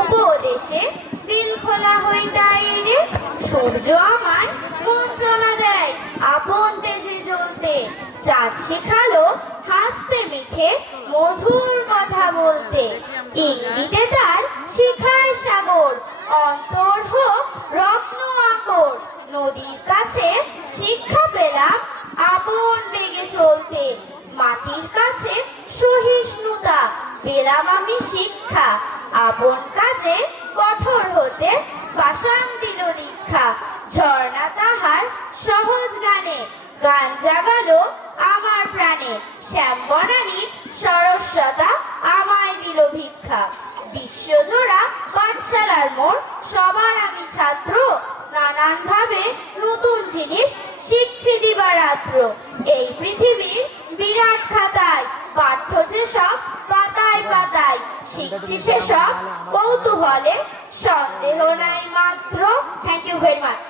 উপদেশে দিল খোলা হইতাই রে, সূর্য আমায় মন্ত্রণা দেয় আপন তেজে জ্বলতে, চাঁদ শিখালো হাসতে মিঠে মধুর কথা বলতে, ইঙ্গিতে তার শিখায় সাগর অন্তর হোক রত্ন আকর, নদীর কাছে শিক্ষা পেলাম আপন বেগে চলতে, মাটির কাছে সহিষ্ণুতা পেলাম আমি শিক্ষা, আপন কাজে কঠোর হতে পাষাণ দিল দীক্ষা, ঝর্ণা তাহার সহজ গানে গান জাগালো আমার প্রাণে, শ্যামবনানী সরস্বতা আমায় দিল ভিক্ষা, বিশ্বজোড়া পাঠশালার মোড় সবার আমি ছাত্র, নানান ভাবে নতুন জিনিস শিখছি দিবারাত্র, এই পৃথিবীর বিরাট খাতায় পাঠ্য যেসব পাতায় পাতায়, শিখছি সেসব কৌতূহলে সন্দেহ নাই মাত্র। Thank you very much.